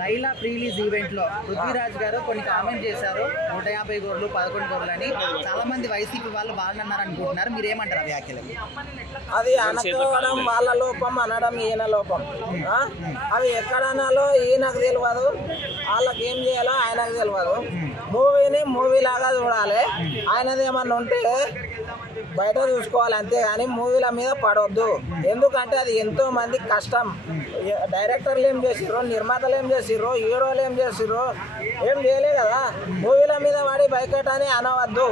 Laila ప్రీలీజ్ event లో పృథ్వీరాజ్ గారు కొన్ని కామెంట్ చేశారు. 150 కోట్లు 11 కోట్లు అని చాలా మంది వైసీపీ వాళ్ళు బాగున్నారు అనుకుంటున్నారు. మీరేమంటారు ఆ వ్యాఖ్యలు? అది అనుకోవడం వాళ్ళ లోపం, అనడం ఈయన లోపం. అది ఎక్కడనాలో ఈయనకు తెలియదు, వాళ్ళకి ఏం చేయాలో ఆయనకు తెలియదు. మూవీని మూవీ లాగా చూడాలి. ఆయనది ఏమన్నా ఉంటే బయట చూసుకోవాలి అంతేగాని మూవీల మీద పడవద్దు. ఎందుకంటే అది ఎంతో మంది కష్టం. డైరెక్టర్లు ఏం చేసిర్రు, నిర్మాతలు ఏం చేసిర్రు, హీరోలు ఏం చేసిర్రు, ఏం చేయలే కదా. మూవీల మీద పడి బైకట్ అని అనవద్దు.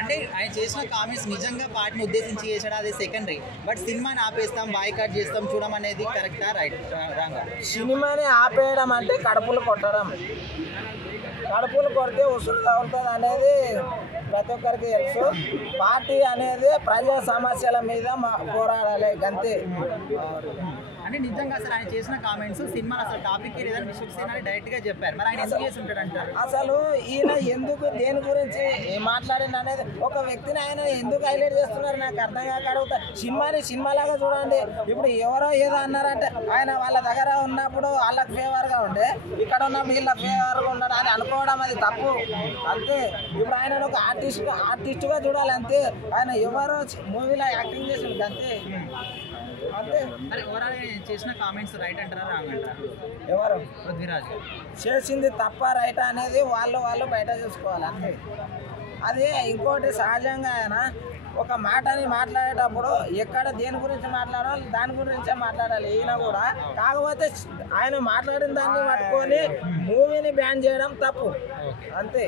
అంటే ఆయన చేసిన కామెంట్స్ నిజంగా పార్టీని ఉద్దేశించి చేసాడు, అది సెకండరీ. బట్ సినిమాని ఆపేస్తాం, బాయ్కాట్ చేస్తాం చూడడం అనేది కరెక్టా రైట్ రాంగా? సినిమాని ఆపేయడం అంటే కడుపులు కొట్టడం. కడుపులు కొడితే ఉసురు తగులుతుంది అనేది ప్రతి ఒక్కరికి తెలుసు. పార్టీ అనేది ప్రజా సమస్యల మీద పోరాడాలి అంతే. అంటే నిజంగా అసలు ఆయన చేసిన కామెంట్స్ సినిమా అసలు టాపిక్ లేదని విశ్వక్సేన డైరెక్ట్ గా చెప్పారు. మరి ఆయన ఎందుకు చేసి ఉంటాడు అంటారు? అసలు ఈయన ఎందుకు దేని గురించి మాట్లాడింది అనేది ఒక వ్యక్తిని ఆయన ఎందుకు హైలైట్ చేస్తున్నారు నాకు అర్థం కాక అడుగుతా. సినిమాని సినిమాలాగా చూడండి. ఇప్పుడు ఎవరో ఏదో అన్నారంటే ఆయన వాళ్ళ దగ్గర ఉన్నప్పుడు వాళ్ళకి ఫేవర్గా ఉండే, ఇక్కడ ఉన్న వీళ్ళకి ఫేవర్గా ఉన్నాడు అని అనుకోవడం అది తప్పు అంతే. ఇప్పుడు ఆయన ఒక ఆర్టిస్ట్గా చూడాలి అంతే. ఆయన ఎవరో మూవీలో యాక్టింగ్ చేసిండు అంతే అంతే. మరి ఓవరాల్ చేసిన కామెంట్స్ రైట్ అంటారా రాంగ్ అంటారా? ఎవరు పృథ్వీరాజ్ చేసింది తప్ప రైట్ అనేది వాళ్ళు బయట చూసుకోవాలి అంతే. అది ఇంకోటి సహజంగా ఆయన ఒక మాటని మాట్లాడేటప్పుడు ఎక్కడ దేని గురించి మాట్లాడాలి దాని గురించే మాట్లాడాలి ఈయన కూడా. కాకపోతే ఆయన మాట్లాడిన దాన్ని పట్టుకొని మూవీని బ్యాన్ చేయడం తప్పు అంతే.